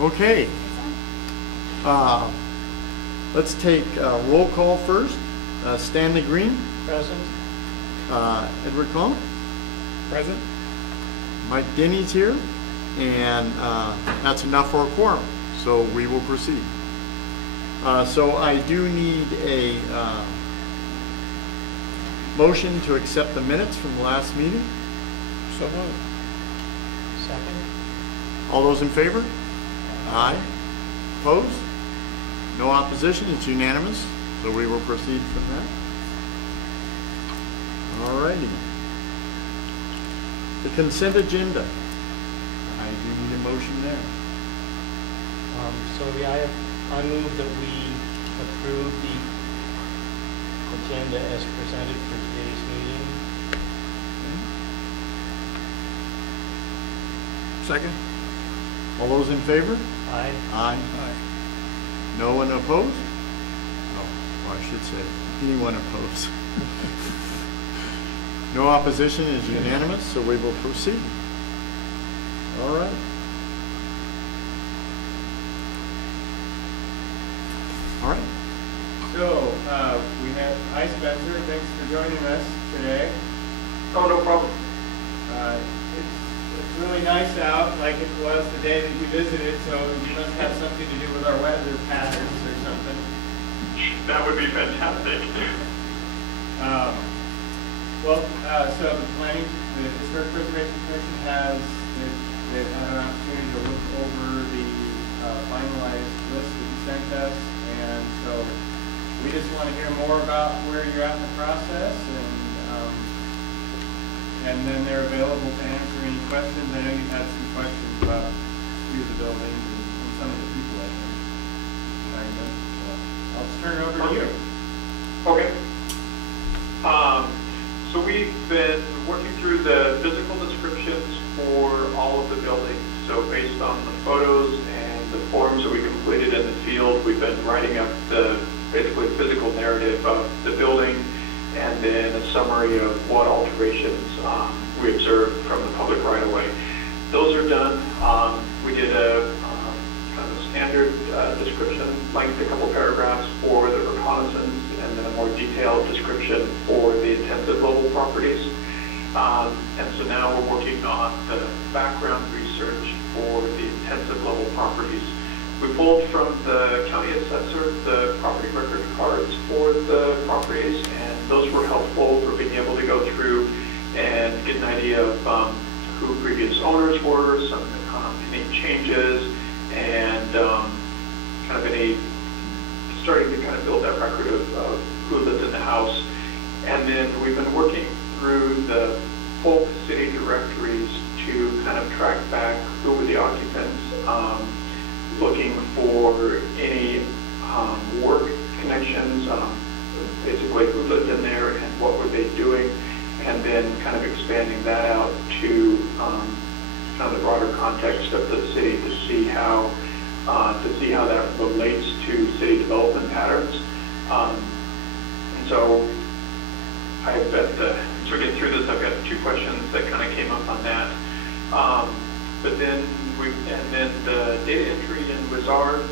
Okay. Let's take roll call first. Stanley Green, Present. Edward Cohn, Present. Mike Denny's here, and that's enough for a quorum, so we will proceed. So I do need a motion to accept the minutes from the last meeting. So moved. Second. All those in favor? Aye. Opposed? No opposition, it's unanimous, so we will proceed from that. All righty. The consent agenda. I do need a motion there. I move that we approve the agenda as presented for today's meeting. Second? All those in favor? Aye. Aye. Aye. No one opposed? Oh, or I should say, anyone opposed? No opposition is unanimous, so we will proceed. All right. All right. So, hi Spencer, thanks for joining us today. Oh, no problem. It's really nice out, like it was the day that you visited, so you must have something to do with our weather patterns or something. That would be fantastic. So the Historic Preservation Commission they've had an opportunity to look over the finalized list that you sent us, and so we just want to hear more about where you're at in the process, and then they're available to answer any questions. I know you had some questions about a few of the buildings and some of the people, I think. So I'll just turn it over to you. Okay. So we've been working through the physical descriptions for all of the buildings. So based on the photos and the forms that we completed in the field, we've been writing up the basically physical narrative of the building, and then a summary of what alterations we observed from the public right-of-way. Those are done. We did a kind of a standard description, length, a couple paragraphs for the reconnaissance, and then a more detailed description for the intensive level properties. And so now we're working on the background research for the intensive level properties. We pulled from the county assessor the property record cards for the properties, and those were helpful for being able to go through and get an idea of who previous owners were, any changes, and kind of starting to kind of build that record of who lived in the house. And then we've been working through the folk city directories to kind of track back who were the occupants, looking for any work connections, basically who lived in there and what were they doing, and then kind of expanding that out to kind of the broader context of the city to see how that relates to city development patterns. And so I've got so getting through this, I've got two questions that kind of came up on that. But then the data entry in Wizard,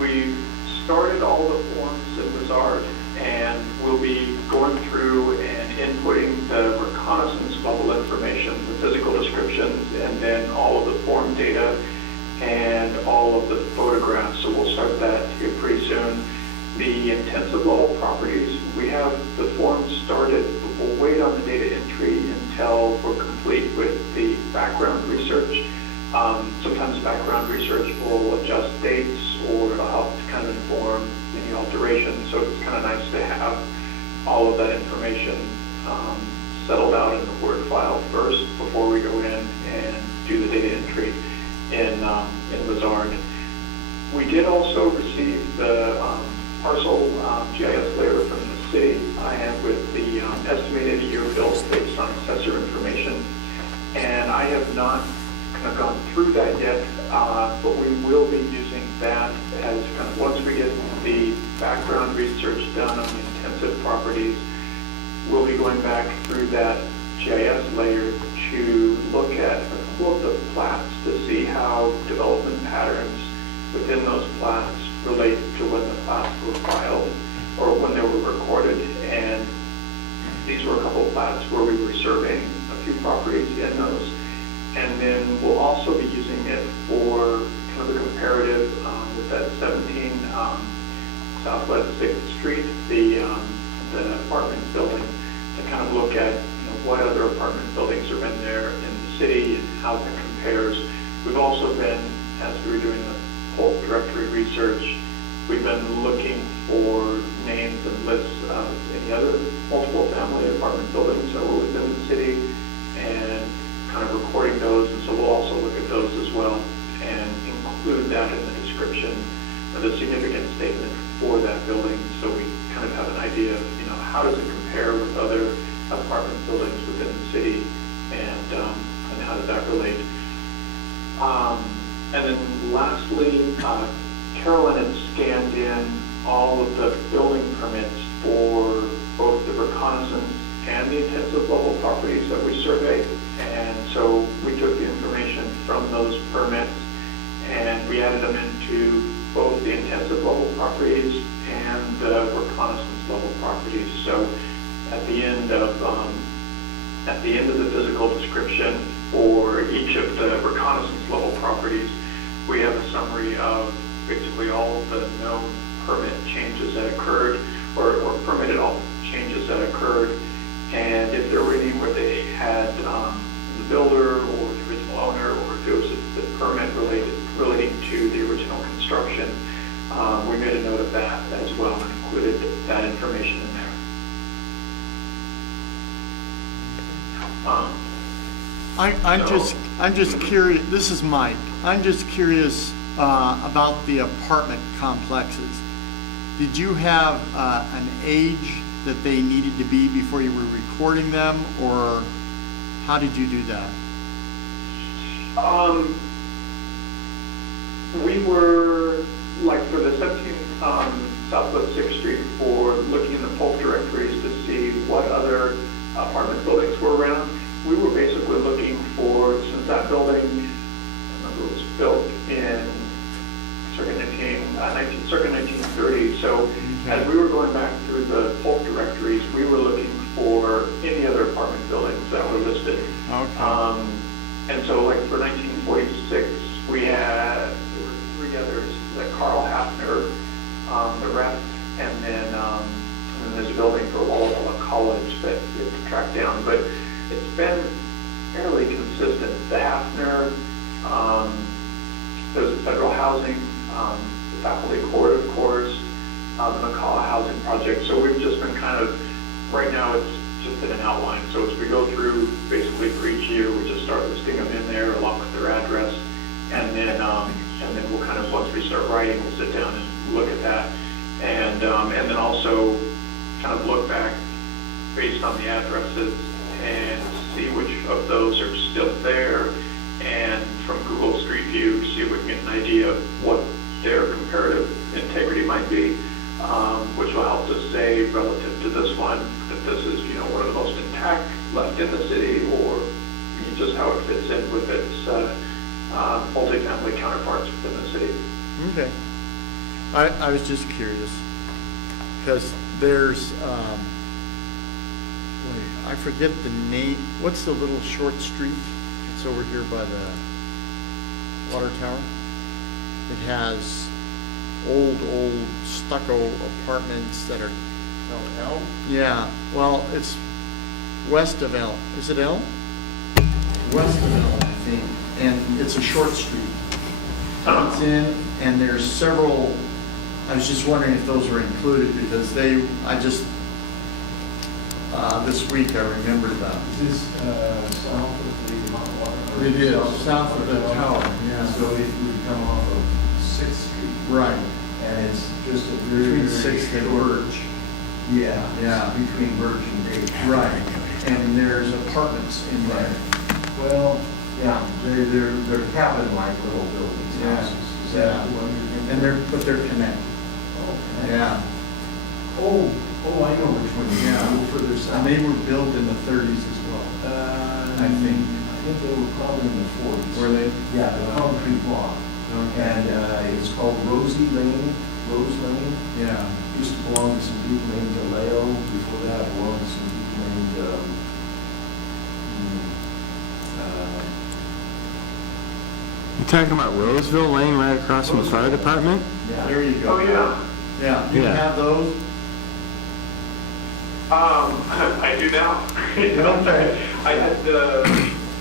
we've started all the forms in Wizard, and we'll be going through and inputting the reconnaissance level information, the physical descriptions, and then all of the form data and all of the photographs. So we'll start that here pretty soon. The intensive level properties, we have the forms started, but we'll wait on the data entry until we're complete with the background research. Sometimes background research will adjust dates, or it'll help to kind of inform any alterations. So it's kind of nice to have all of that information settled out in the Word file first before we go in and do the data entry in Wizard. We did also receive the parcel GIS layer from the city, and with the estimated year bills based on assessor information. And I have not kind of gone through that yet, but we will be using that as kind of, once we get the background research done on the intensive properties, we'll be going back through that GIS layer to look at a couple of the plats to see how development patterns within those plats relate to when the plats were filed or when they were recorded. And these were a couple of plats where we were surveying a few properties in those. And then we'll also be using it for kind of a comparative with that 17 Southwest 6th Street, the apartment building, to kind of look at what other apartment buildings are in there in the city and how that compares. We've also been, as we were doing the whole directory research, we've been looking for names and lists of any other multiple family apartment buildings that were within the city and kind of recording those. And so we'll also look at those as well and include that in the description of the significant statement for that building, so we kind of have an idea of, how does it compare with other apartment buildings within the city, and how does that relate. And then lastly, Carolyn had scanned in all of the building permits for both the reconnaissance and the intensive level properties that we surveyed. And so we took the information from those permits and we added them into both the intensive level properties and the reconnaissance level properties. So at the end of the physical description for each of the reconnaissance level properties, we have a summary of basically all of the known permit changes that occurred, or permitted all changes that occurred, and if there were any where they had the builder or the original owner, or if it was the permit relating to the original construction, we made a note of that as well and included that information in there. I'm just curious. This is Mike. I'm just curious about the apartment complexes. Did you have an age that they needed to be before you were recording them, or how did you do that? We were, like for the 17 Southwest 6th Street, for looking in the Polk directories to see what other apartment buildings were around. We were basically looking for, since that building, I remember, was built in circa 1930. So as we were going back through the Polk directories, we were looking for any other apartment buildings that were listed. Okay. And so like for 1946, there were three others, the Carl Hafner, the rep, and then there's a building for Walla College that it's tracked down. But it's been fairly consistent. The Hafner, there's a federal housing, the faculty court, of course, the McCalla housing project. So we've just been kind of, right now it's just in an outline. So as we go through, basically for each year, we just start listing them in there along with their address. And then we'll kind of, once we start writing, we'll sit down and look at that. And then also kind of look back based on the addresses and see which of those are still there, and from Google Street View, see if we can get an idea of what their comparative integrity might be, which will help us say relative to this one that this is, one of the most intact left in the city, or just how it fits in with its multifamily counterparts within the city. Okay. I was just curious because there's I forget the name. What's the little short street? It's over here by the water tower. It has old stucco apartments that are. Oh, Elm? Yeah. Well, it's west of Elm. Is it Elm? West of Elm, I think. And it's a short street. It's in, and there's several. I was just wondering if those were included because this week I remembered that. Is this south of the Mount Water? It is, south of the tower, yeah. So if we come off of 6th Street. Right. And it's just a very, Between very 6th and short- Birch. Yeah. Yeah. It's between Birch and Dayton. Right. And there's apartments in there. Right. Well, yeah, they're cabin-like little buildings, Yeah. houses. Is that the one you're thinking? And but they're connected. Oh, okay. Yeah. Oh, I know which one. Yeah. A little further south. And they were built in the 30s as well. I think. I think they were probably in the 40s. Were they? Yeah, the concrete block. And it's called Rose Lane. Yeah. Used to belong to some people named DeLeo. Before that, it belonged to some people named, You talking about Roseville Lane right across from the fire department? There you go. Oh, yeah. Yeah, you Yeah. have those? I do now. Okay. I had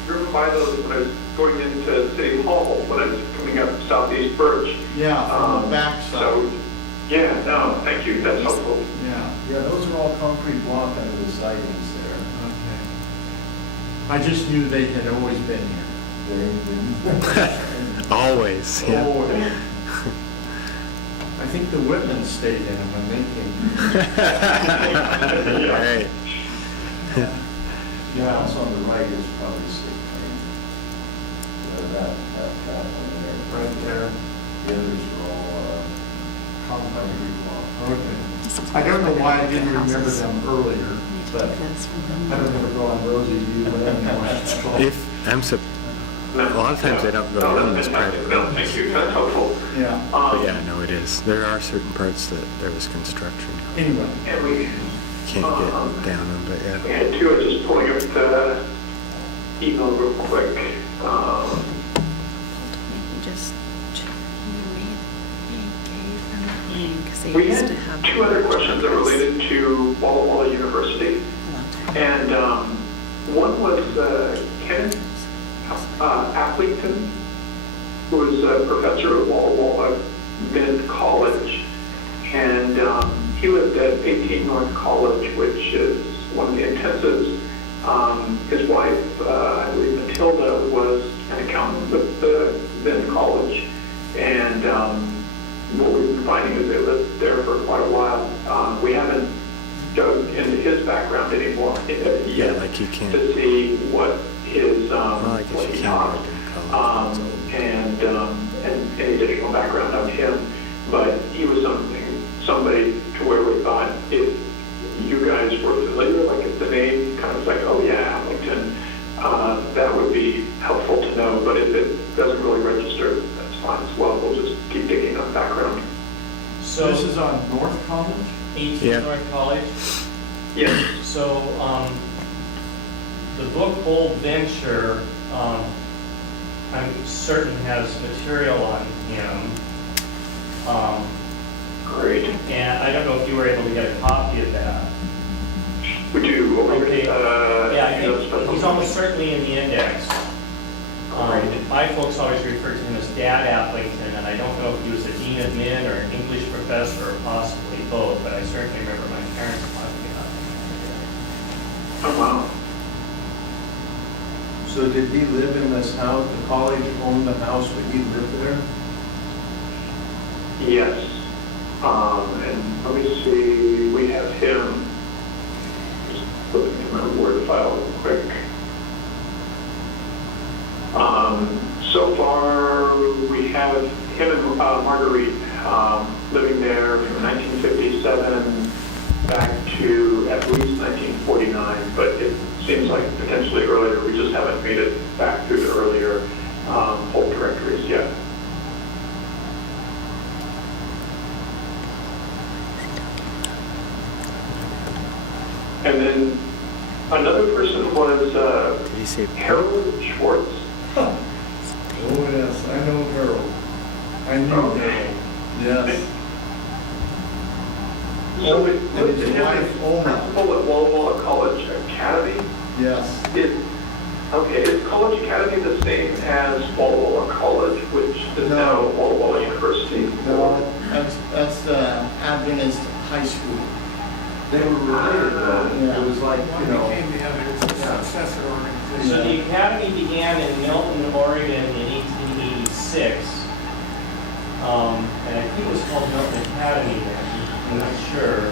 driven by those when I was going into City Hall, when I was coming up Southeast Birch. Yeah, from the back So, side. yeah, no, thank you, that's helpful. Yeah, yeah, those are all concrete block under the sidings there. okay. I just knew they had always been here. Always, yeah. Always. I think the Whitmans stayed in them when they came. Right. The house on the right is probably stick frame. That one there. Right there. The others are all concrete block. Okay. I don't know why I didn't remember them earlier, but I don't ever go on Rosie View Lane. If, a lot of times they don't go No, down that's this fantastic. private No, road. thank you, that's helpful. Yeah, But yeah, no, it is. There are certain parts that there was construction. anyway. And we Can't get down them, but yeah. had two, I was just pulling up the email real quick. Just they We used had to have two other questions that related to Walla Walla University. a long time. And one was Kenneth Applington, who was a professor at Walla Walla Mid College. And he lived at 18 North College, which is one of the intensives. His wife, I believe Matilda, was an accountant with the Mid College. And what we've been finding is they lived there for quite a while. We haven't dug into his background anymore Yeah, yet like you can't. to see what his, Well, I guess what you he can't taught, go to college. and any additional background on him. But he was somebody to where we thought if you guys were familiar, like if the name kind of like, oh yeah, Hamilton, that would be helpful to know. But if it doesn't really register, that's fine as well. We'll just keep digging on background. So, This is on North College? 18 Yeah. North College. Yes. So, the book Bold Venture, I'm certain has material on him. Great. And I don't know if you were able to get a copy of that. We do. Okay. Yeah, I that's think he's almost certainly in the index. My folks always refer to him as Dad Applington, and I don't know if he was a dean of men or an English professor or possibly both, but I certainly remember my parents talking about him. Oh, wow. So did he live in this house? The college owned the house, but he lived there? Yes. And let me see, we have him, just flipping through my Word file real quick. So far, we have him and Marguerite living there from 1957 back to at least 1949, but it seems like potentially earlier. We just haven't made it back through the earlier whole directories yet. And then another person was Did he say Harold Schwartz. Oh, yes, I know Harold. I knew Okay. Harold, yes. So it And lives his in wife, Oma. principal at Walla Walla College Academy. Yes. Is College Academy the same as Walla Walla College, which is No. now Walla Walla University? No, that's Adventist High School. They were related though. Yeah. It was like, you know. So the academy began in Milton, Oregon in 1886. And I think it was called Milton Academy then, I'm not sure.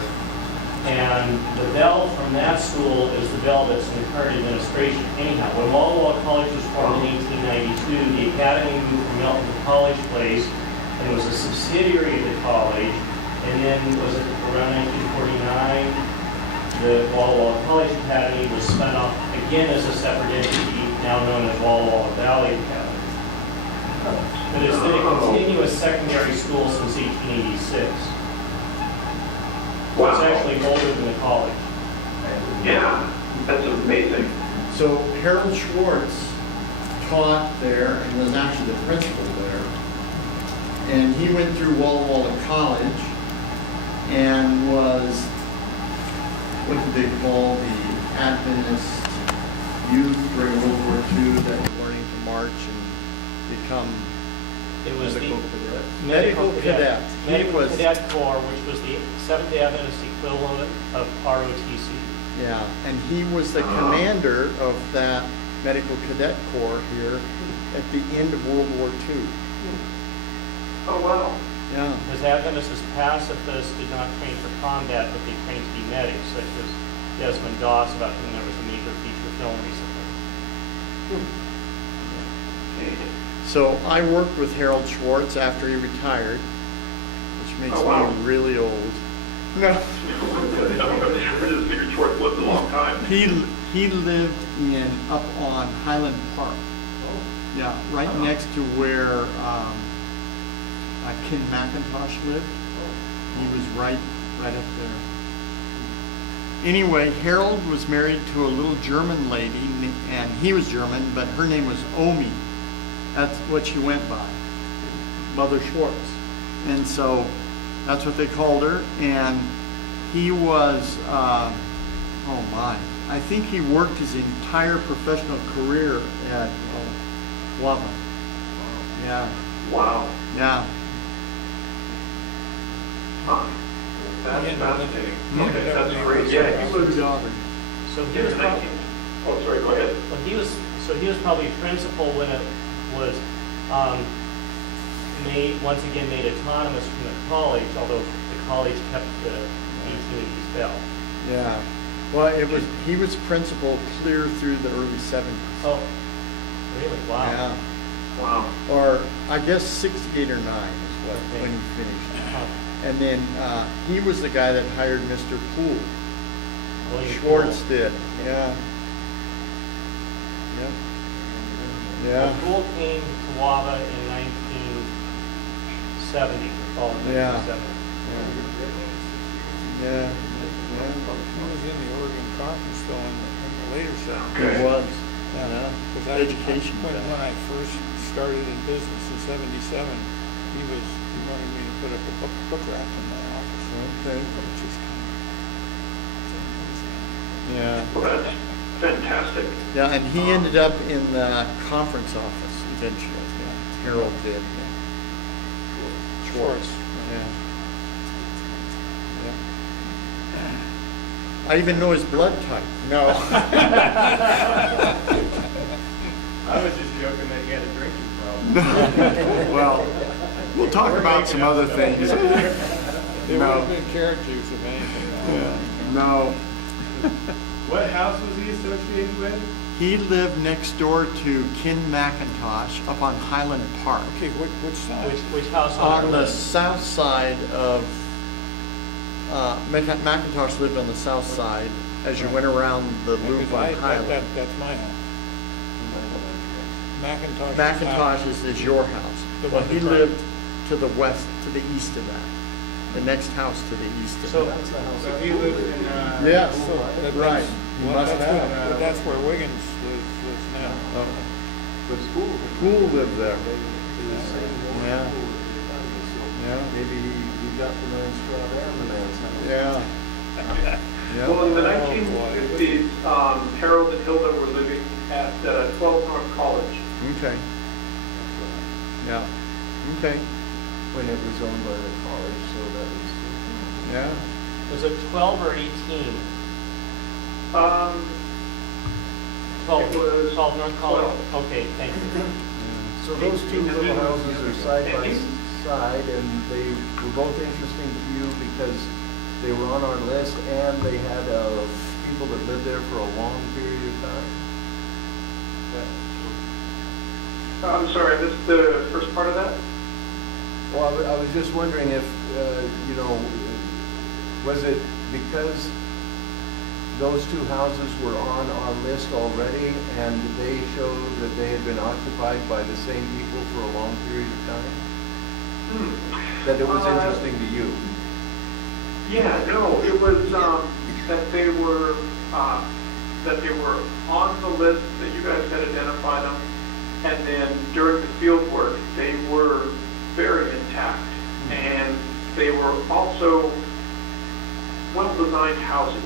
And the bell from that school is the bell that's in the current administration. Anyhow, when Walla Walla College was formed in 1892, the academy moved from Milton to College Place and was a subsidiary of the college. And then was it around 1949, the Walla Walla College Academy was spun off again as a separate entity, now known as Walla Walla Valley Academy. But it's been a continuous secondary school since 1886. So it's actually older than the college. Yeah, that's amazing. So Harold Schwartz taught there and was actually the principal there. And he went through Walla Walla College and was, what did they call the Adventist youth during World War II that were learning to march and become It was the medical cadets? Medical Cadet. He Medical was, Cadet Corps, which was the Seventh Day Adventist equivalent of ROTC. yeah, and he was the commander of that Medical Cadet Corps here at the end of World War II. Oh, wow. Yeah. Because Adventists as pacifists did not train for combat, but they trained to be medics, such as Desmond Doss, about whom there was a major feature film recently. So I worked with Harold Schwartz after he retired, which makes Oh, wow. me really old. No. Schwartz lived a long time. He lived up on Highland Park. Yeah, right next to where Ken McIntosh lived. He was right up there. Anyway, Harold was married to a little German lady, and he was German, but her name was Omi. That's what she went by, Mother Schwartz. And so that's what they called her. And he was, oh my, I think he worked his entire professional career at Wava. Yeah, Wow. yeah. Huh. That's fascinating. Okay, that's great. Yeah, he was, So he was probably, oh, sorry, go ahead. well, he was probably principal when it was made autonomous from the college, although the college kept the 1880s bell. Yeah. Well, he was principal clear through the early 70s. Oh, really? Wow. Yeah. Wow. Or I guess 68 or 9 is what when he finished. Huh. And then he was the guy that hired Mr. Poole. William Schwartz Poole. did. Yeah. Yep. Well, Yeah. Poole came to Wava in 1970, the fall of Yeah. 1970. Yeah. He was in the Oregon Caucus though in the later side. It was. Yeah. Yeah. 'Cause Education When guy. I first started in business in '77, he wanted me to put up a book rack in my office. Okay. Which is kind of Yeah. Well, that's fantastic. Yeah, and he ended up in the conference office eventually. Yeah. Harold did. Yeah. Schwartz. Yeah. Yeah. I even know his blood type. No. I was just joking that he had a drinking problem. Well, we'll talk about some other things. It would No. have been carrot juice if anything. Yeah. No. What house was he associated with? He lived next door to Ken McIntosh up on Highland Park. Okay, which side? Which house On the south side of, McIntosh lived on the south side as you went around the loop Because on Highland. That's my house. McIntosh. McIntosh's is your house. The Well, one he that- lived to the west, to the east of that. The next house to the east of So- that. So he lived in, Yes, That- right. You Well, must that's have. where- but that's where Wiggins lives now. Oh. Pool lived there. Yeah. Yeah. Maybe he got the man's spot and the man's house. Yeah. Well, in the Yeah. 1950s, Harold and Hilda were living at 12 North College. Okay. Yeah. Okay. When it was owned by the college, so that was. Yeah. Was it 12 or 18? Um, 12, It was 12 North College? 12. Okay, thank you. So those two little houses are side by side, and they were both interesting to you because they were on our list, and they had people that lived there for a long period of time. I'm sorry, I missed the first part of that. Well, I was just wondering if, was it because those two houses were on our list already, and they showed that they had been occupied by the same people for a long period of that it was interesting to you? Yeah, no, it was that they were on the list, that you guys had identified them, and then during the field work, they were very intact, and they were also well-designed houses.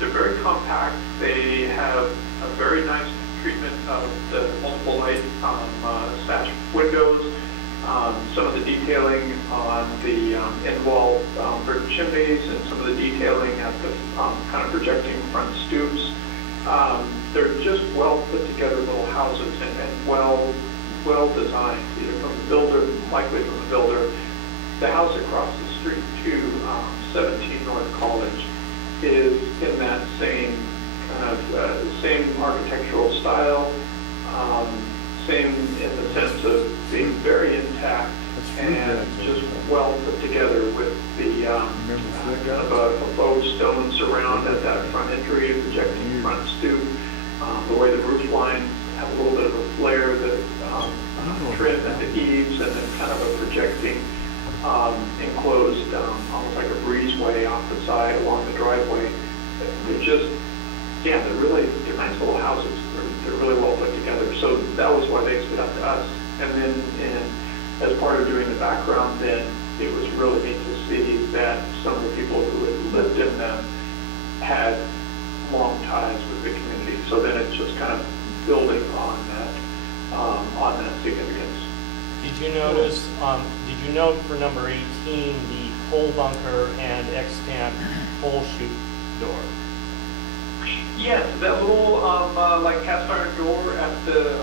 They're very compact. They have a very nice treatment of the multiple light sash windows. Some of the detailing on the end wall brick chimneys, and some of the detailing at the kind of projecting front stoops. They're just well put together little houses, and well designed, either from the builder, likely from the builder. The house across the street to 17 North College is in that same kind of same architectural style, same in the sense of being very intact and just well put together with the kind of a faux stone surround at that front entry, projecting front stoop. The way the roof lines have a little bit of a flare that trim at the eaves, and then kind of a projecting enclosed, almost like a breezeway off the side along the driveway. They're just, yeah, they're nice little houses. They're really well put together. So that was why they stood out to us. And then as part of doing the background, then it was really neat to see that some of the people who had lived in them had long ties with the community. So then it's just kind of building on that significance. Did you notice, did you note for number 18, the coal bunker and extant coal chute door? Yes, that little like cast iron door at the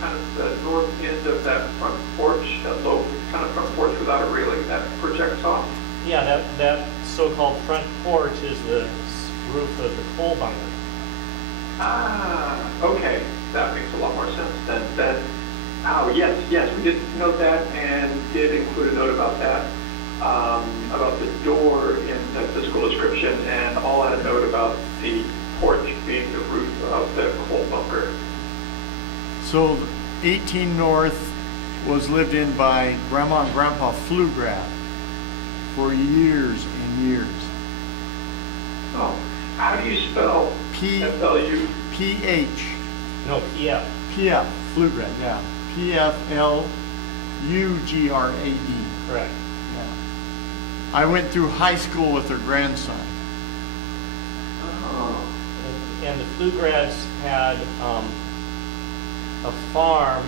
kind of the north end of that front porch, that low kind of front porch without a railing that projects off. Yeah, that so-called front porch is the roof of the coal bunker. Ah, okay, that makes a lot more sense then. Oh, yes, we did note that and did include a note about that, about the door in the physical description, and I'll add a note about the porch being the roof of the coal bunker. So 18 North was lived in by Grandma and Grandpa Pflugrad for years and years. Oh, how do you spell FLU? P-H. No, PF. P-F, Pflugrad, yeah. P-F-L-U-G-R-A-D. Correct. Yeah. I went through high school with their grandson. Oh, And the Pflugrads had a farm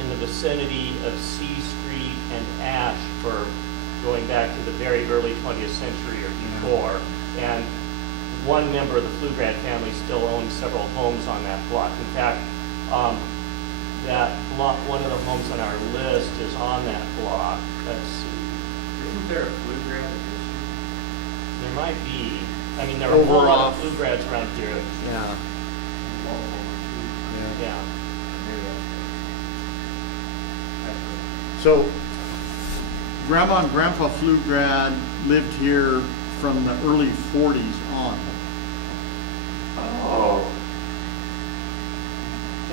in the vicinity of C Street and Ash for going back to the very early 20th century or before. And one member of the Pflugrad family still owns several homes on that block. In fact, that block, one of the homes on our list is on that block. Let's see. Isn't there a Pflugrad edition? There might be. I mean, there are a Over whole lot off. of Pflugrads around here. Yeah. Yeah. So, Grandma and Grandpa Pflugrad lived here from the early 40s on. oh,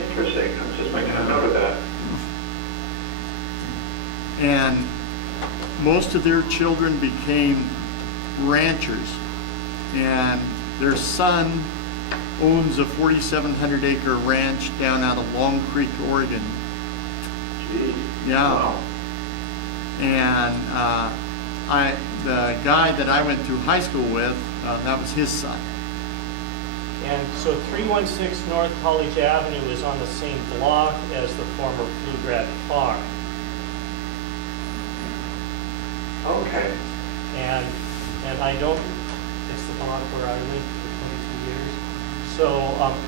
interesting. I'm just making a note of that. And most of their children became ranchers. And their son owns a 4,700-acre ranch down out of Long Creek, Oregon. Gee. Yeah. Wow. And the guy that I went through high school with, that was his son. And so 316 North College Avenue is on the same block as the former Pflugrad farm. Okay. And I don't, it's the block where I lived for 22 years. So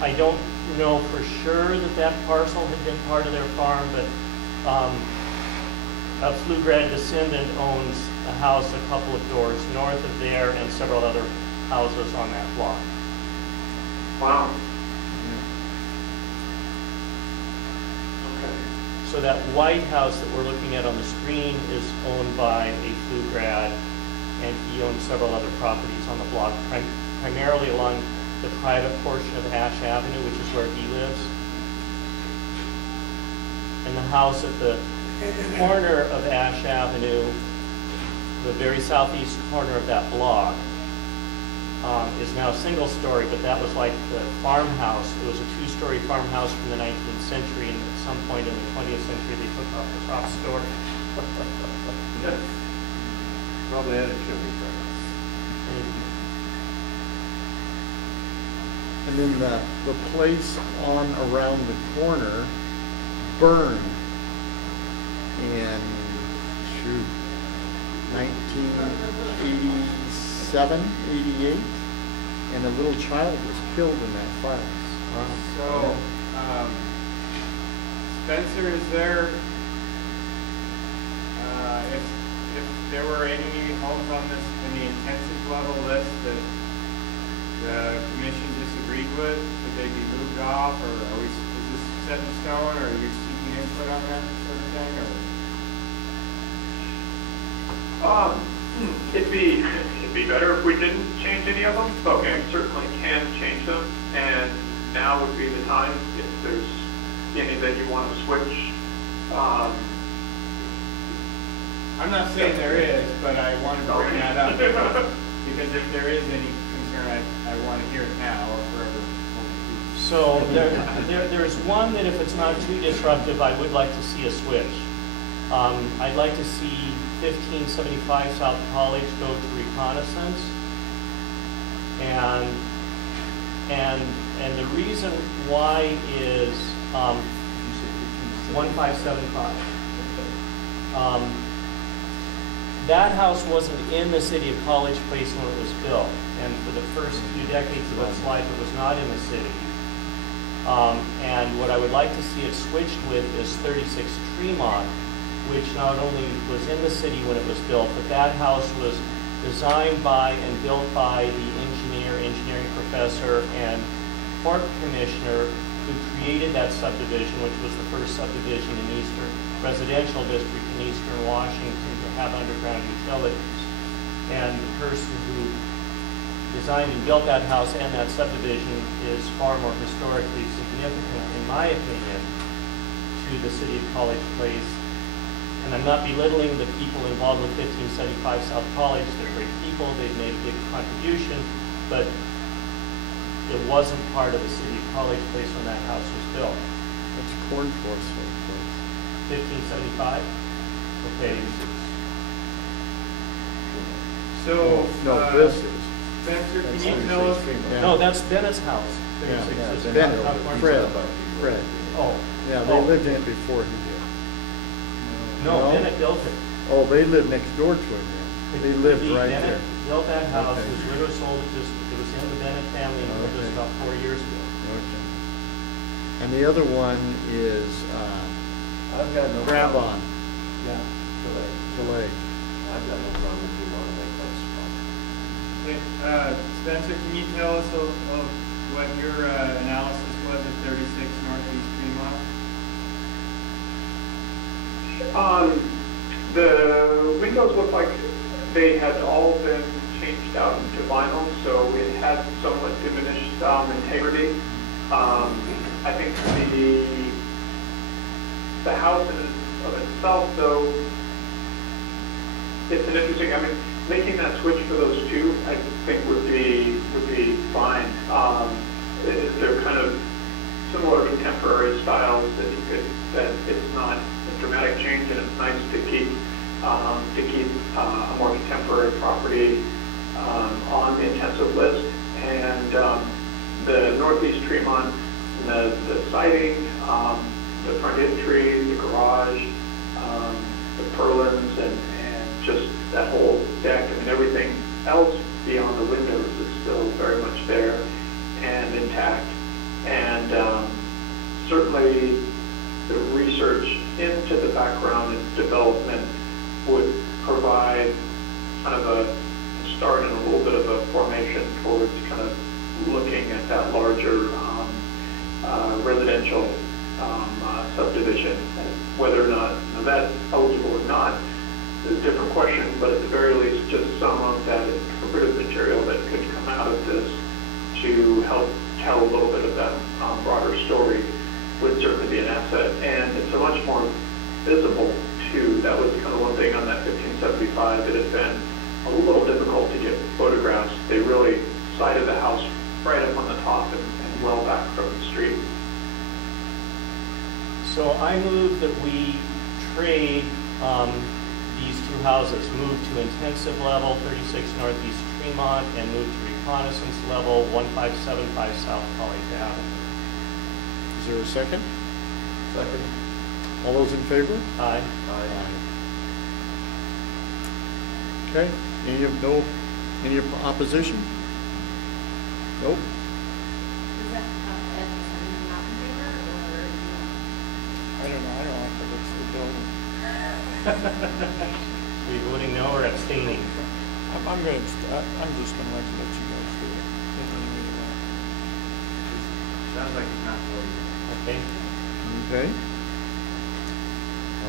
I don't know for sure that parcel had been part of their farm, but a Pflugrad descendant owns a house a couple of doors north of there and several other houses on that block. Wow. Okay. So that White House that we're looking at on the screen is owned by a Pflugrad, and he owns several other properties on the block, primarily along the private portion of Ash Avenue, which is where he lives. And the house at the corner of Ash Avenue, the very southeast corner of that block, is now single-story, but that was like the farmhouse. It was a two-story farmhouse from the 19th century, and at some point in the 20th century, they took off the top story. Probably had a chimney furnace. And then the place on around the corner burned in, 1987, 88, and a little child was killed in that fire. So, Spencer, is there, if there were any homes on this, in the intensive level list that the commission disagreed with, could they be moved off, or are we, is this set in stone, or are you seeking input on that sort of thing, or? It'd be better if we didn't change any of them, but we certainly can change them. And now would be the time if there's any that you want to switch. I'm not saying there is, but I wanted to bring that up because if there is any concern, I want to hear it now or forever. So there's one that if it's not too disruptive, I would like to see a switch. I'd like to see 1575 South College go to reconnaissance. And the reason why is 1575. That house wasn't in the city of College Place when it was built. And for the first few decades of its life, it was not in the city. And what I would like to see it switched with is 36 Tremont, which not only was in the city when it was built, but that house was designed by and built by the engineering professor and park commissioner who created that subdivision, which was the first subdivision in eastern residential district in eastern Washington to have underground utilities. And the person who designed and built that house and that subdivision is far more historically significant, in my opinion, to the city of College Place. And I'm not belittling the people involved with 1575 South College. They're great people. They've made a big contribution, but it wasn't part of the city of College Place when that house was built. That's Corn Forest Place. 1575? Okay. So, No, this is. Spencer, That's can you tell us? Yeah. No, that's Bennett's house. Yeah, 36 is Bennett, not part of Fred, it. Fred. Oh. Yeah, they Oh. lived in it before he did. No, No? Bennett built it. Oh, they lived next door to him then. They lived right there. Bennett built that house. Okay. His widow sold it just, it was in the Bennett family until Okay. just about 4 years ago. Okay. And the other one is I've got no Grab problem. On, Yeah. Delay. I've got no problem if you want to make that spot. Okay, Spencer, can you tell us what your analysis was at 36 Northeast Tremont? The windows look like they had all been changed out into vinyl, so it had somewhat diminished integrity. I think the house of itself, though, it's an interesting. I mean, making that switch for those two, I think would be fine. They're kind of similar contemporary styles that it's not a dramatic change, and it's nice to keep a more contemporary property on the intensive list. And the Northeast Tremont, the siding, the front entry, the garage, the purlins, and just that whole deck. I mean, everything else beyond the windows is still very much there and intact. And certainly the research into the background and development would provide kind of a start and a little bit of a formation towards kind of looking at that larger residential subdivision. Whether or not that's eligible or not is a different question, but at the very least, just some of that interpretive material that could come out of this to help tell a little bit of that broader story would certainly be an asset. And it's a much more visible that was kind of one thing on that 1575 that had been a little difficult to get photographs. They really sighted the house right up on the top and well back from the street. So I move that we trade these two houses, move to intensive level 36 Northeast Tremont and move to reconnaissance level 1575 South College Avenue. Is there a second? Second. All those in favor? Aye. Okay, any opposition? Nope. Is that at the not in favor or? I don't know, I don't like the looks of the building. Are you voting no or abstaining? I'm just gonna let you guys do it. Any way you want. Sounds like it's not voting. Okay. Okay.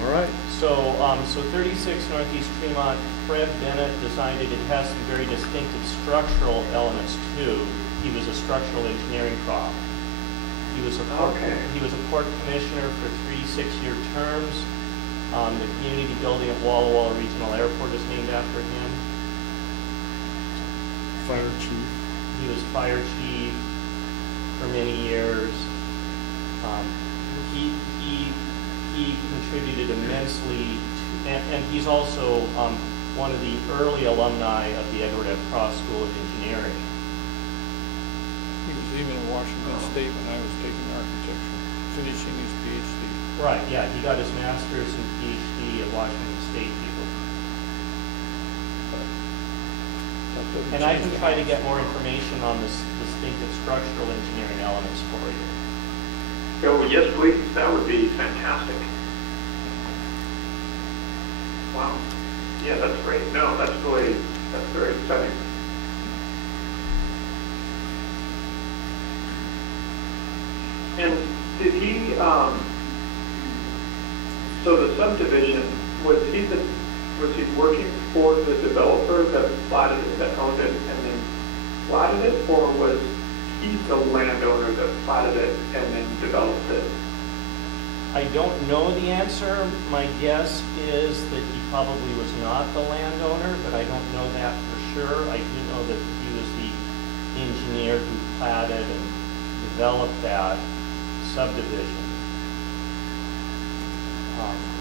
All right. So 36 Northeast Tremont, Fred Bennett designed it. It has some very distinctive structural elements too. He was a structural engineering prof. He was a port commissioner for 3 6-year terms. The community building at Walla Walla Regional Airport is named after him. Fire chief. He was fire chief for many years. He contributed immensely, and he's also one of the early alumni of the Edward F. Cross School of Engineering. He was even at Washington State when I was taking architecture, finishing his PhD. Right, yeah, he got his master's and PhD at Washington State. That doesn't And I change can the try to house. get more information on this distinctive structural engineering elements for you. Oh, yes, please. That would be fantastic. Wow. Yeah, that's great. No, that's very exciting. And did he, so the subdivision, was he working for the developer that platted it, that owned it and then platted it, or was he the landowner that platted it and then developed it? I don't know the answer. My guess is that he probably was not the landowner, but I don't know that for sure. I do know that he was the engineer who platted and developed that subdivision.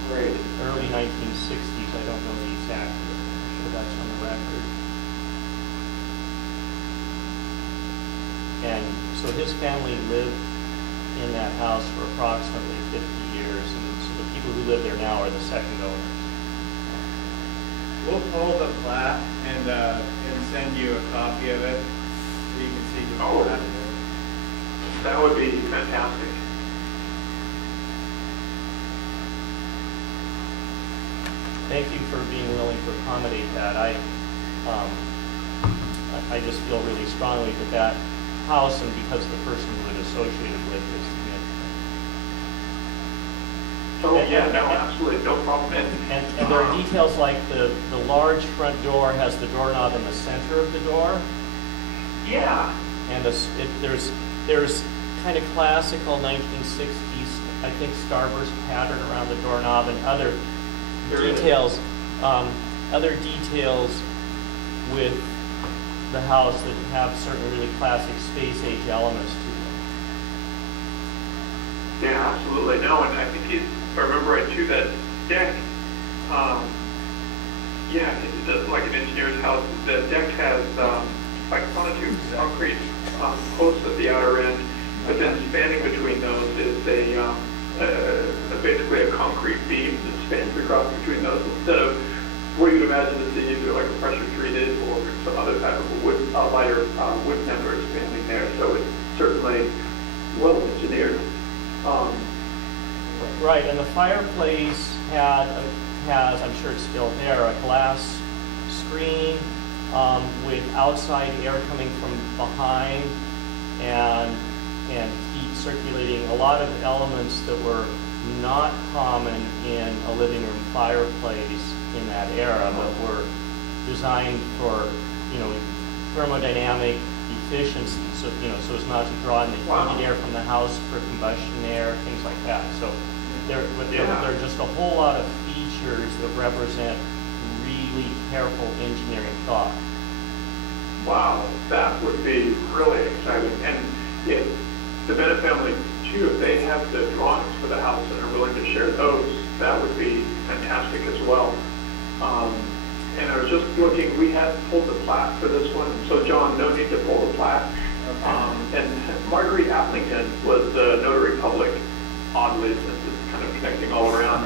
Great. Early 1960s, I don't know the exact, I'm sure that's on the record. And so his family lived in that house for approximately 50 years, and so the people who live there now are the second owners. We'll pull the plat and send you a copy of it so you can see the Oh. plat of it. That would be fantastic. Thank you for being willing to accommodate that. I just feel really strongly that that house, and because of the person who it associated with, is significant. Oh, yeah, no, absolutely, no problem. And there are details like the large front door has the doorknob in the center of the door, Yeah, and there's kind of classical 1960s, I think, starburst pattern around the doorknob, and other There is. details, with the house that have certain really classic space age elements to them. yeah, absolutely. No, and I think if I remember right too, that deck, yeah, like an engineer's house, the deck has like sonotube concrete posts at the outer end, but then spanning between those is basically a concrete beam that spans across between those instead of what you'd imagine to see either like a pressure treated or some other type of lighter wood member expanding there. So it's certainly well engineered. Right, and the fireplace has, I'm sure it's still there, a glass screen with outside air coming from behind and heat circulating. A lot of elements that were not common in a living room fireplace in that era, but were designed for, thermodynamic efficiency, so as not to draw in the heated air from the house for combustion air, things like that. So there are just a whole lot of features pictures that represent really careful engineering thought. Wow, that would be really exciting. And if the Bennett family, too, if they have the drawings for the house and are willing to share those, that would be fantastic as well. And I was just looking, we had pulled the plat for this one, so John, no need to pull the plat. And Marguerite Applington was the notary public, oddly, since it's kind of connecting all around.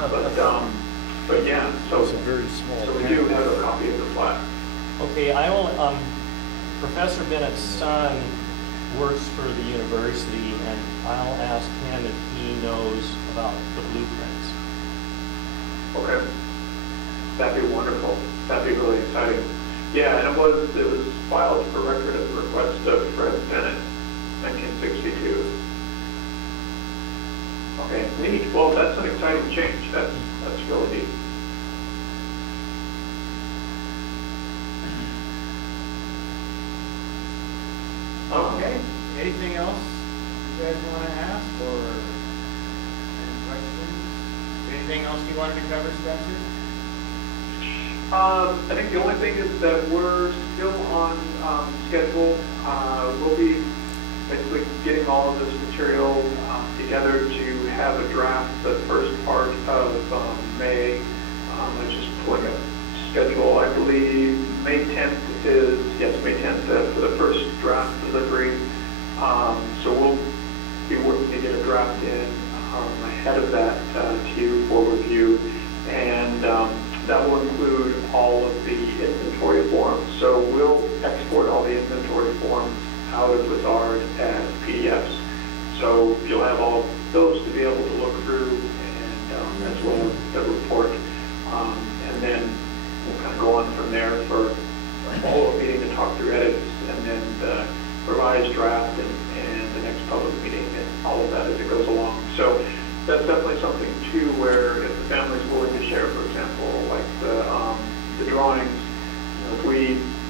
But yeah, so, It's a very small. so we do have a copy of the plat. Okay, I will, Professor Bennett's son works for the university, and I'll ask him if he knows about the blueprints. Okay. That'd be wonderful. That'd be really exciting. Yeah, and it was filed for record at the request of Fred Bennett, 1962. Okay, neat. Well, that's an exciting change. That's really neat. Okay, anything else you guys want to ask, or any questions? Anything else you wanted to cover, Spencer? I think the only thing is that we're still on schedule. We'll be basically getting all of this material together to have a draft the first part of May. I'm just pulling up schedule. I believe May 10th May 10th for the first draft delivery. So we'll be working to get a draft in ahead of that to you for review. And that will include all of the inventory forms. So we'll export all the inventory forms out of Wizard as PDFs. So you'll have all of those to be able to look through, and as well as the report. And then we'll kind of go on from there for a follow-up meeting to talk through edits, and then the revised draft and the next public meeting, and all of that as it goes along. So that's definitely something too, where if the family's willing to share, for example, like the drawings,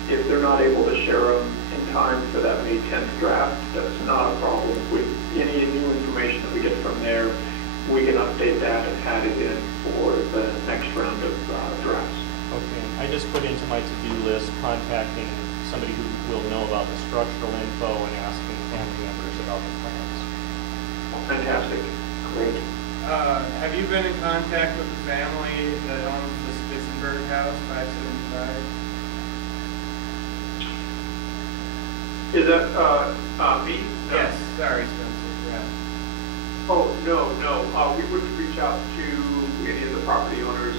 if they're not able to share them in time for that May 10th draft, that's not a problem. With any new information that we get from there, we can update that and add it in for the next round of drafts. Okay, I just put into my to-do list contacting somebody who will know about the structural info and asking family members about the plans. Fantastic. Great. Have you been in contact with the family that owns the Spitzenberg house, 575? Is that me? No. Yes, sorry, Spencer, yeah. Oh, no. We would reach out to any of the property owners.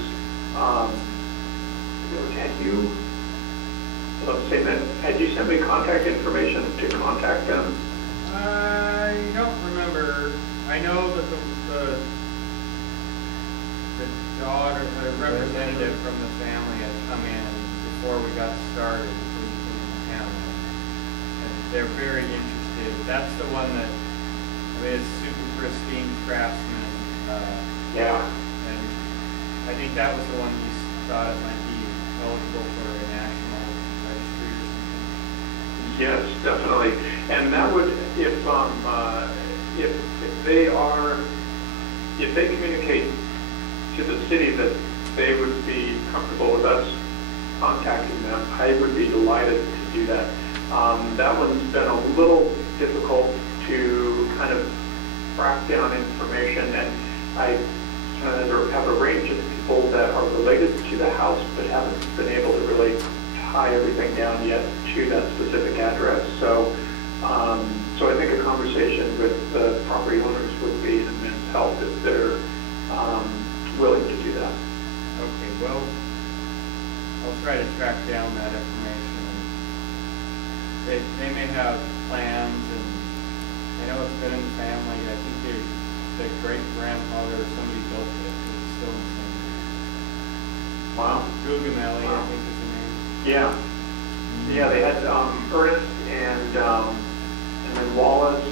Had you sent me contact information to contact them? I don't remember. I know that the daughter, the representative from the family had come in before we got started from the town. And they're very interested. That's the one that is super pristine craftsman. Yeah. And I think that was the one he thought it might be eligible for a national registry or something. Yes, definitely. And that would, if they communicate to the city that they would be comfortable with us contacting them, I would be delighted to do that. That one's been a little difficult to kind of track down information, and I have a range of people that are related to the house but haven't been able to really tie everything down yet to that specific address. So I think a conversation with the property owners would be an immense help if they're willing to do that. Okay, well, I'll try to track down that information. They may have plans, and I know it's been in the family. I think the great-grandfather or somebody built it. It's still in the family. Wow. Gugamelli, Wow. I think is the name. Yeah. Yeah, they had Ernest and then Wallace,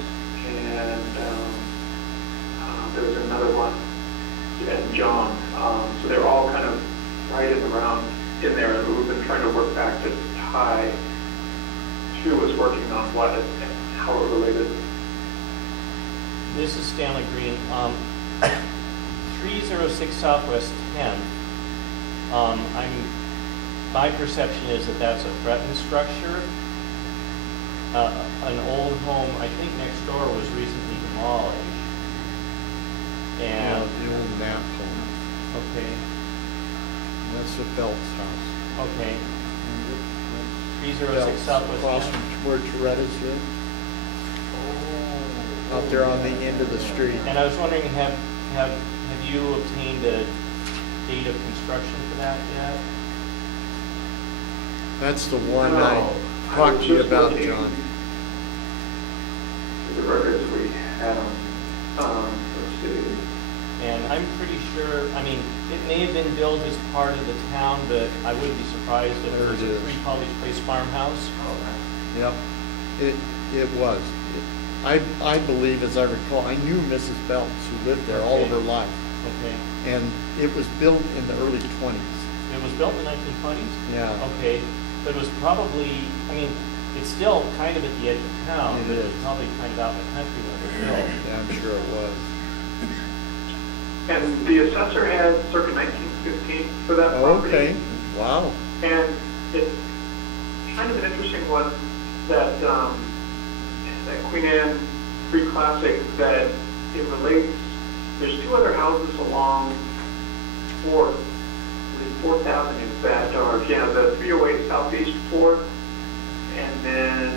and there was another one, and John. So they're all kind of right in around in there, and we've been trying to work back to tie who was working on what and how it related. This is Stanley Green. 306 Southwest 10th My perception is that that's a threatened structure. An old home, I think next door was recently demolished. Yeah, And, the old nap home. okay, That's the Belt's house. okay. Belt's 306 Southwest across Main. from where Toretta's live. Out there on the end of the street. And I was wondering, have you obtained a date of construction for that yet? That's the one I No, I talked was to you just about, looking John. The records we had, let's see. And I'm pretty sure, I mean, it may have been built as part of the town, but I wouldn't be surprised if There it was it a is. pre-College Place farmhouse. Yep, it was. I believe, as I recall, I knew Mrs. Belts, who lived there all of her life. Okay. And it was built in the early 20s. It was built in the 1920s? Yeah. Okay, but it was probably, I mean, it's still kind of at the edge of town, It but it is. was probably kind of out in the country when it was built. Yeah, I'm sure it was. And the assessor had circa 1915 for that Oh, property. okay, wow. And it's kind of an interesting one that, that Queen Anne Free Classic, that it relates, there's two other houses along 4th Avenue that are, the 308 Southeast 4th, and then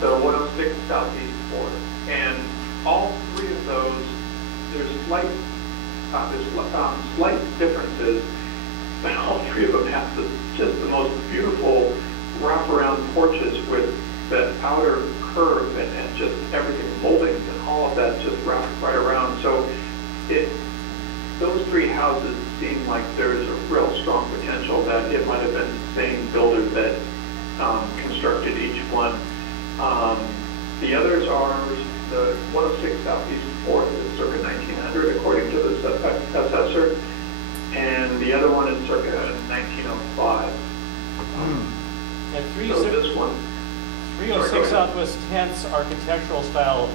the 106 Southeast 4th. And all three of those, there's slight differences, but all three of them have just the most beautiful wraparound porches with the outer curve and just everything, moldings and all of that just wrapped right around. So those three houses seem like there's a real strong potential that it might have been the same builder that constructed each one. The others are the 106 Southeast 4th is circa 1900 according to the assessor, and the other one is circa 1905. And So this one, 306 Southwest 10th's architectural style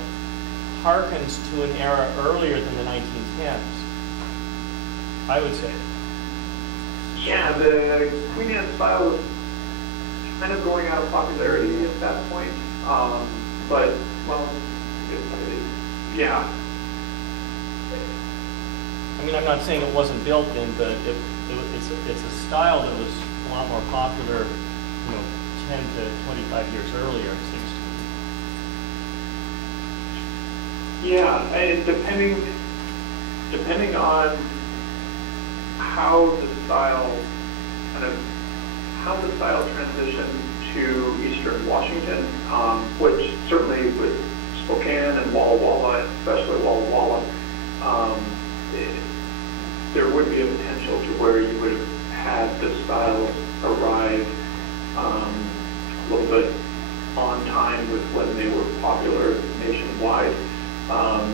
harkens to an era earlier than the 1910s, I would say. yeah, the Queen Anne style was kind of going out of popularity at that point. But, well, yeah. I mean, I'm not saying it wasn't built in, but it's a style that was a lot more popular, 10 to 25 years earlier, it seems to me. Yeah, and depending on how the style transitioned to Eastern Washington, which certainly with Spokane and Walla Walla, especially Walla Walla, there would be a potential to where you would have had the styles arrive a little bit on time with when they were popular nationwide.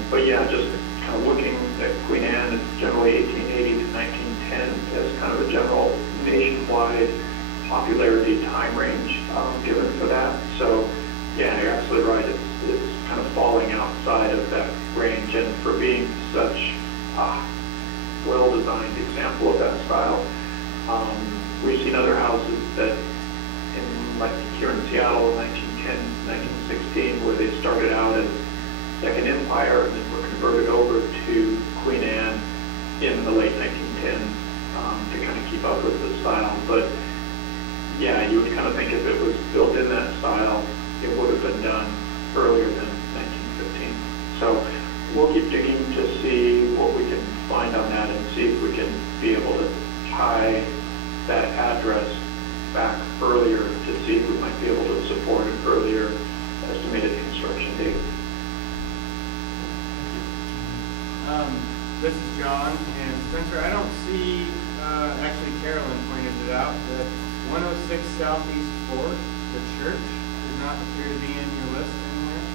But yeah, just kind of looking at Queen Anne, it's generally 1880 to 1910 as kind of a general nationwide popularity time range given for that. So yeah, you're absolutely right. It's kind of falling outside of that range, and for being such a well-designed example of that style, we've seen other houses that, like here in Seattle, 1910, 1916, where they started out as Second Empire and then were converted over to Queen Anne in the late 1910s to kind of keep up with the style. But yeah, you would kind of think if it was built in that style, it would have been done earlier than 1915. So we'll keep digging to see what we can find on that and see if we can be able to tie that address back earlier to see if we might be able to support an earlier estimated construction date. This is John, and Spencer, I don't see, actually Carolyn pointed it out, that 106 Southeast 4th, the church, does not appear to be in your list anywhere.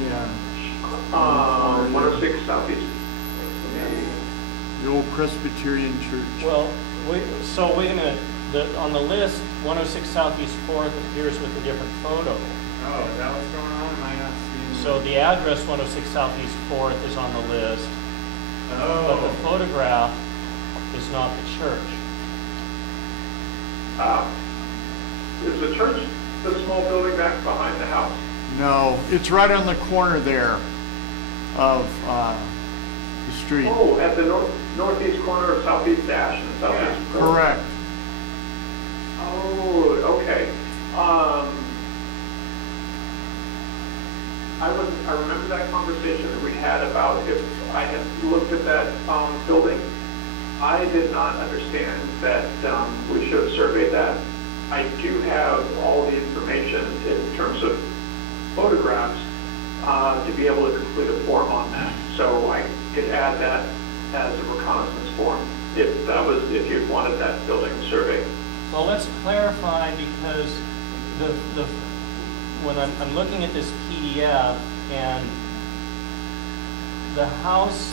Yeah. 106 Southeast. The old Presbyterian church. Well, wait a minute. On the list, 106 Southeast 4th appears with a different photo. Oh, is that what's going on? Am I not seeing? So the address 106 Southeast 4th is on the list, but the photograph is not the church. Is the church the small building back behind the house? No, it's right on the corner there of the street. Oh, at the northeast corner of Southeast Dash and Southeast. Correct. Oh, okay. I remember that conversation that we had about if I had looked at that building. I did not understand that we should have surveyed that. I do have all the information in terms of photographs to be able to complete a form on that. So I could add that as a reconnaissance form if you wanted that building surveyed. Well, let's clarify, because when I'm looking at this PDF and the house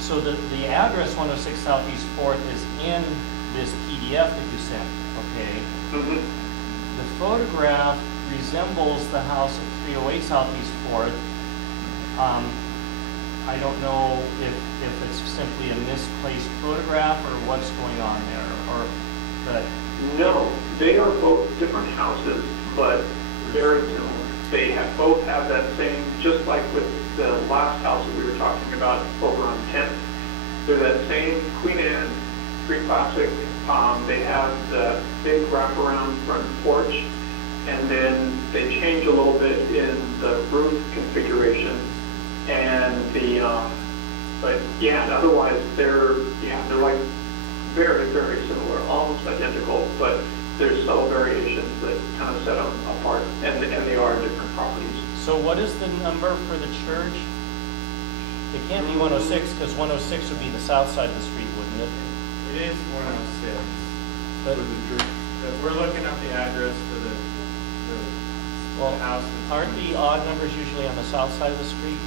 so the address 106 Southeast 4th is in this PDF that you sent, okay? Mm-hmm. The photograph resembles the house at 308 Southeast 4th. I don't know if it's simply a misplaced photograph or what's going on there, but No, they are both different houses, but very similar. They both have that same, just like with the last house that we were talking about over on 10th. They're that same Queen Anne, pre-classic. They have the big wraparound front porch, and then they change a little bit in the roof configuration. And but yeah, otherwise they're like very, very similar, almost identical, but there's subtle variations that kind of set them apart, and they are different properties. so what is the number for the church? It can't be 106, because 106 would be the south side of the street, wouldn't it? It is 106. But, We're looking up the address for the well, house. aren't the odd numbers usually on the south side of the street?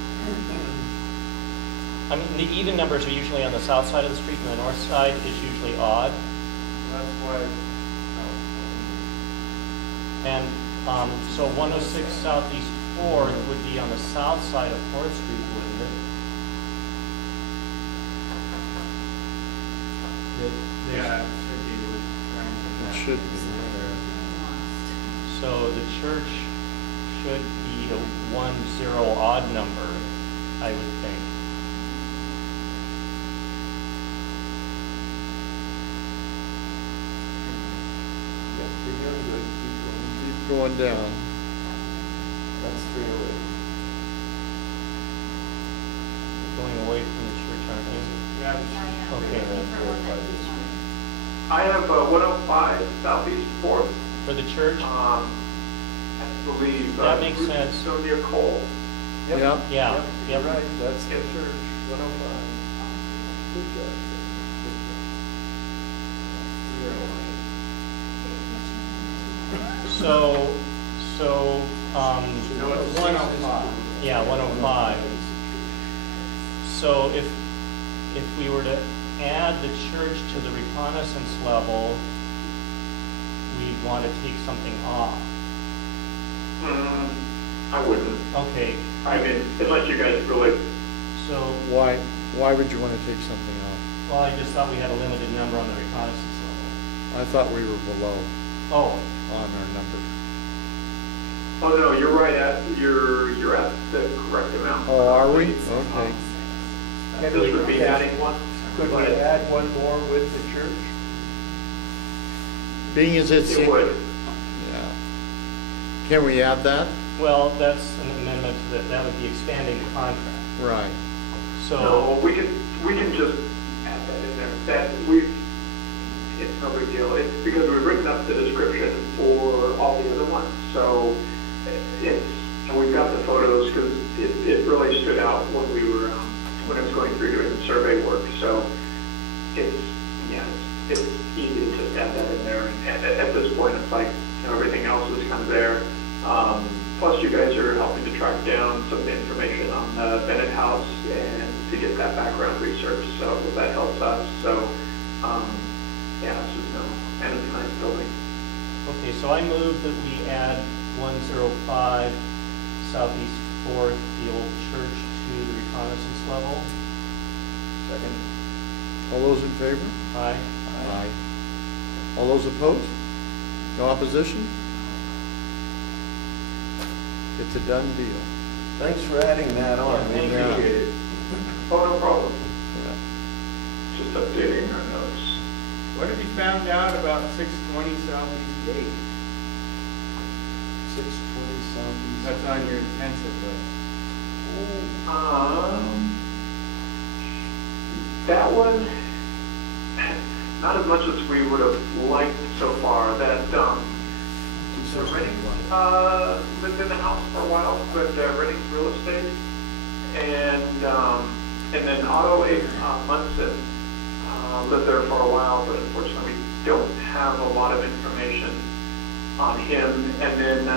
I mean, the even numbers are usually on the south side of the street, and the north side is usually odd. That's why, And so 106 Southeast 4th would be on the south side of 4th Street, wouldn't it? yeah, it should be with trying to It match. should be. So the church should be a 10 odd number, I would think. Keep going down. That's 308. Going away from the church, aren't you? Yeah, Okay. I have 105 Southeast 4th. For the church? I believe. That makes sense. So near Cole. Yep. Yeah, You're yep. right, that's the church, 105. Good job. So, No, it's 105. yeah, 105. So if we were to add the church to the reconnaissance level, we'd want to take something off. I wouldn't. Okay, I mean, unless you guys really. so, Why would you want to take something off? well, I just thought we had a limited number on the reconnaissance level. I thought we were below Oh, on our number. Oh no, you're right you're at the correct amount. Oh, are we? Okay. Can This we would be adding one. Could we add one more with the church? Being as it's. It would. Yeah. Can we add that? well, that's an amendment to that would be expanding the contract. Right. So, No, we can just add that in there. It's no big deal. It's because we've written up the description for all the other ones. So and we've got the photos because it really stood out when when I was going through doing the survey work. So it's easy to just add that in there. And at this point, it's like, everything else is kind of there. Plus, you guys are helping to track down some of the information on the Bennett House and to get that background research. So that helps us. So, it's just and it's a nice building. okay, so I move that we add 105 southeast fourth, the old church to the reconnaissance level. Second. All those in favor? Aye. Aye. All those opposed? No opposition? It's a done deal. Thanks for adding that on. Yeah, We thank you. appreciate it. Oh, no problem. Yeah. Just updating our notes. What have you found out about 620 Southeast Gate? 620 Southeast. That's on your intensive list. That one, not as much as we would have liked so far. That, so Redding, lived in the house for a while, but Redding's real estate. And then Otto Munson, lived there for a while, but unfortunately we don't have a lot of information on him. And then,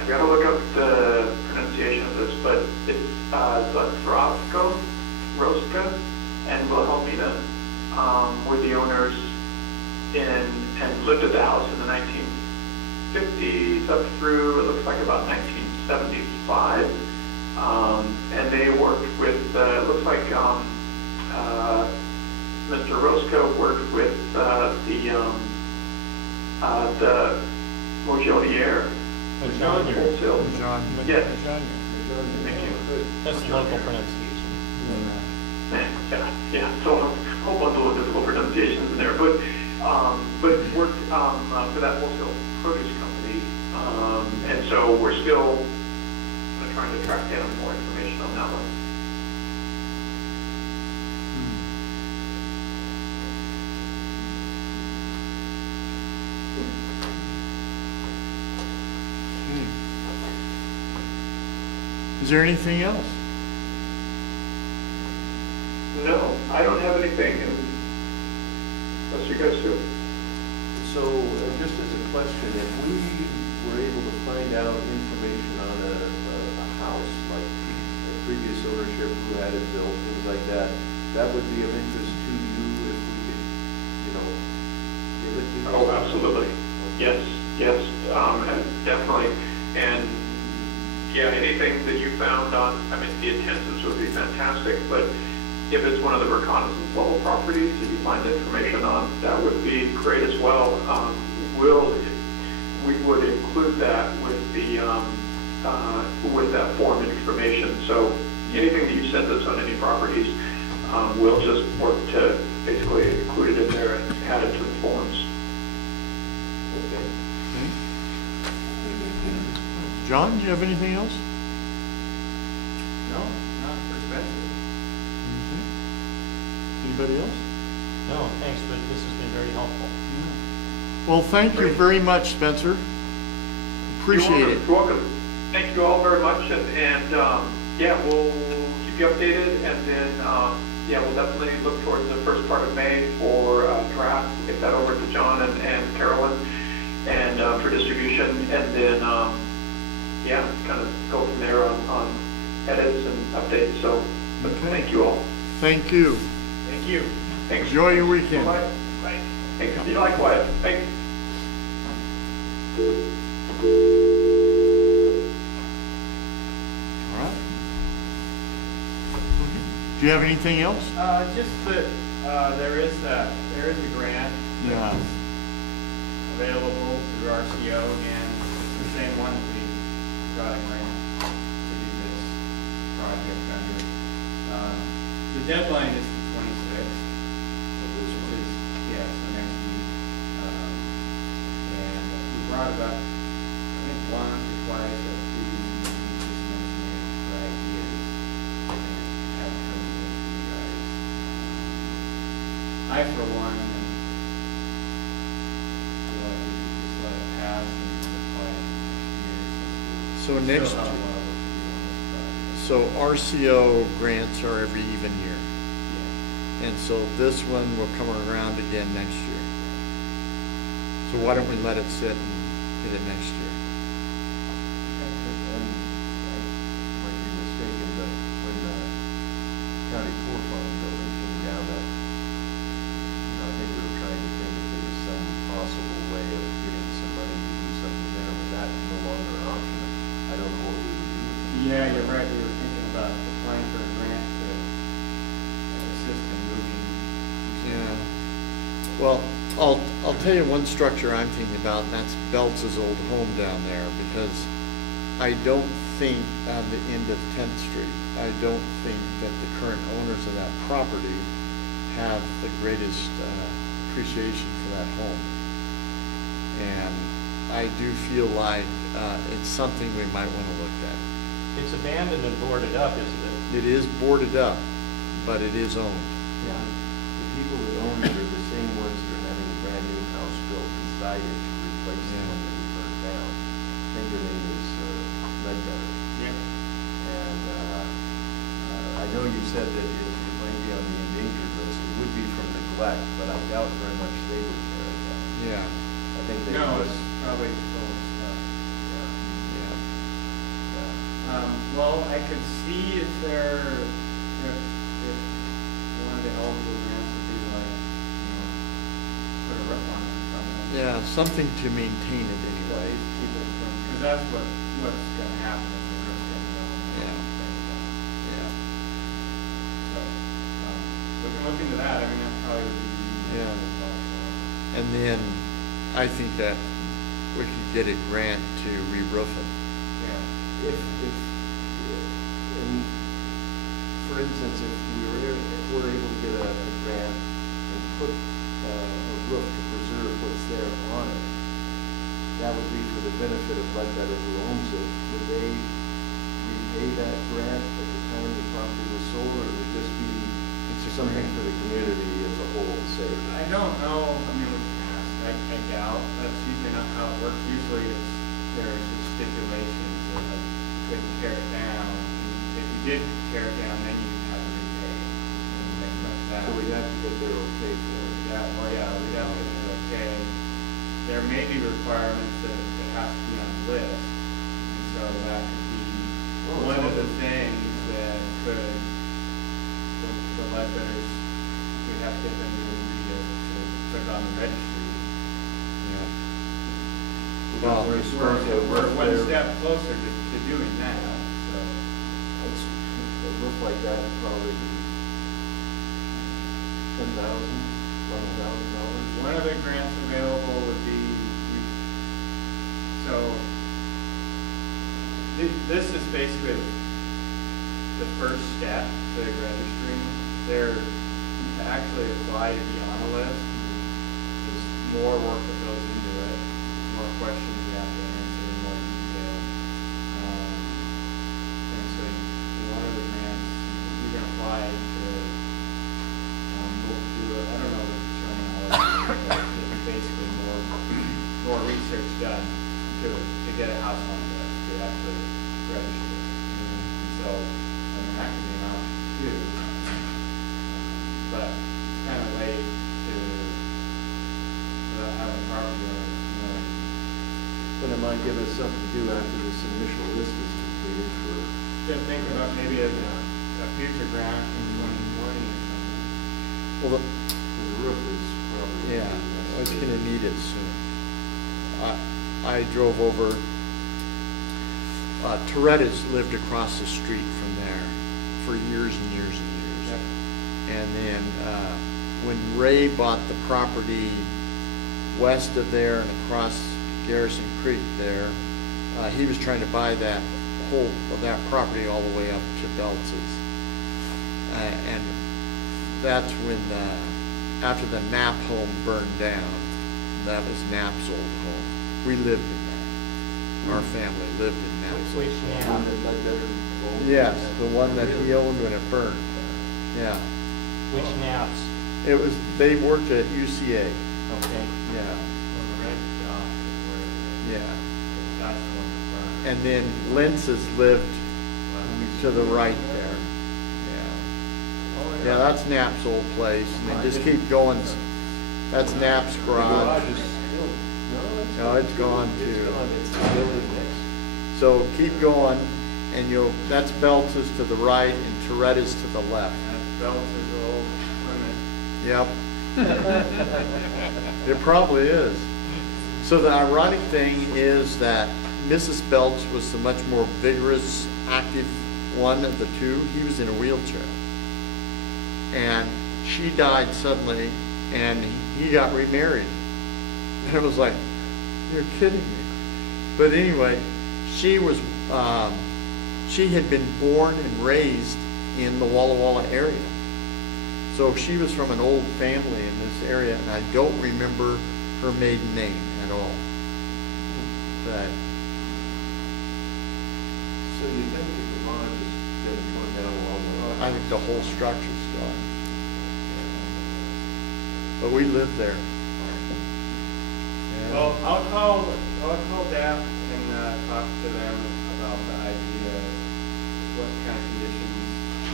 I've got to look up the pronunciation of this, but it's Zdravko, Roska, and Wilhelmina were the owners and lived at the house in the 1950s up through, it looks like about 1975. And they worked with, it looks like Mr. Roscoe worked with the Mojonier. Mojonier. Wholesale. John. Yes. Thank you. That's local pronunciation. Yeah, so a whole bundle of difficult pronunciations in there, but worked for that wholesale produce company, and so we're still trying to track down more information on that one. Is there anything else? No, I don't have anything, unless you guys do. So, just as a question, if we were able to find out information on a house, like a previous ownership, who had it built, things like that, that would be of interest to you if we could, give it to you? Oh, absolutely. Yes, definitely. And yeah, anything that you found on, I mean, the intensives would be fantastic, but if it's one of the reconnaissance level properties that you find information on, that would be great as well. We would include that with the, with that form information. So anything that you send us on any properties, we'll just work to basically include it in there and add it to the forms. Okay. John, do you have anything else? No, not for Spencer. Anybody else? No, thanks, but this has been very helpful. Well, thank you very much, Spencer. Appreciate it. You're welcome. Thank you all very much, and yeah, we'll keep you updated, and then yeah, we'll definitely look towards the first part of May for draft. We'll get that over to John and Carolyn, and for distribution, and then yeah, kind of go from there on edits and updates. So, but Okay. thank you all. Thank you. Thank you. Thanks. Enjoy your weekend. Bye. Bye. Thanks. You likewise. Thanks. All right. Do you have anything else? Just that, there is a grant Yeah. available through RCO, and it's the same one that we got a grant to do this project under. The deadline is the 26th, which is, yes, the next week. And we brought it up, I think, once or twice at previous meetings, just mentioning the ideas, and haven't heard anything from you guys. I, for one, am feel like we should just let it pass and apply it next year, So since we next, still have a lot of work to do on this project. so RCO grants are every even year. Yeah. And so this one will come around again next year. So why don't we let it sit and hit it next year? And I might be mistaken, but when the county poor fund building came down, that, I think we were trying to think if there was some possible way of getting some money to do Yeah, you're right, we were thinking about applying for a grant to assist in moving. Yeah. Well, I'll tell you one structure I'm thinking about, and that's Beltz's old home down there, because I don't think on the end of 10th Street, I don't think that the current owners of that property have the greatest appreciation for that home. And I do feel like it's something we might want to look at. It's abandoned and boarded up, isn't it? It is boarded up, but it is owned. Yeah. The people that own it are the same ones that are having a brand new house built beside it to replace the Yeah. one that was burned down. I think their name is Ledbetter. Yeah. And I know you said that it might be on the endangered list. It would be from neglect, but I doubt very much they would tear it down. Yeah, I think they No, would. it's probably old stuff. Yeah, yeah. yeah. Well, I could see if one of the eligible grants would be like, put a roof on it or something. Yeah, something to maintain it anyway. Because that's what's gonna happen if the roof's gonna go. Yeah. Yeah. So, we can look into that, I mean, that probably would be. Yeah. And then I think that we could get a grant to re-roof it. Yeah. And for instance, if we're able to get a grant and put a roof to preserve what's there on it, that would be for the benefit of Ledbetter who owns it. Would they repay that grant at the time the property was sold, or would this be something for the community as a whole to say? I don't know, I mean, we can ask, I doubt, that's usually not how it works, usually there's stipulations that like, you couldn't tear it down. If you did tear it down, then you'd have to repay, and things like that. So we'd have to get their okay for it. Yeah, well, yeah, we'd have to get it okay. There may be requirements that it has to be on the list, and so that could be Oh, one of the something. things that could, the Ledbetters, we'd have to get them to agree to put it on the registry. Yeah. Well, We're one step closer to doing that, so. A roof like that would probably be $10,000, $11,000. One of the grants available would be, so, this is basically the first step to registering. There, to actually apply to be on a list, there's more work that goes into it, more questions you have to answer in more detail. And so one of the grants, you can apply to, we'll do it, I don't know what the terminology is, but it's basically more research done to get a house on the list, to actually register it. So, I mean, that could be an option too. But it's kind of late to, without having property owners, But it might give us something to do after this initial list is completed for. to think about maybe a future grant in 2020 or something. Well, The roof is probably. yeah, I was gonna need it soon. I drove over, Toretta's lived across the street from there for years and years and years. And then, when Ray bought the property west of there and across Garrison Creek there, he was trying to buy that whole, that property all the way up to Beltz's. And that's when, after the Knapp home burned down, that was Knapp's old home. We lived in that. Our family lived in Knapp's old Which home. Knapp? Yes, the one that he owned when it burned. Yeah. Which naps? It was, they worked at UCA. Okay. Yeah, On the red dot, where yeah. that's the one that's burned. And then Lintz's lived to the right there. Yeah. Yeah, that's Knapp's old place, and then just keep going. That's Knapp's garage. No, it's gone too. It's the building next. So keep going, and you'll, that's Beltz's to the right and Toretta's to the left. That's Beltz's old limit. Yep. It probably is. So the ironic thing is that Mrs. Belch was the much more vigorous, active one of the two. He was in a wheelchair. And she died suddenly, and he got remarried. And I was like, you're kidding me. But anyway, she was, she had been born and raised in the Walla Walla area. So she was from an old family in this area, and I don't remember her maiden name at all. But So you think the garage has been torn down along the line? I think the whole structure's gone. But we lived there. Yeah. Well, I'll call DAP and talk to them about the idea, what kind of conditions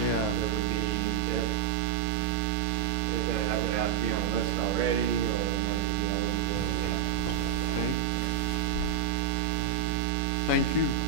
Yeah. there would be if that would have to be on the list already, or when it would be eligible. Okay. Thank you.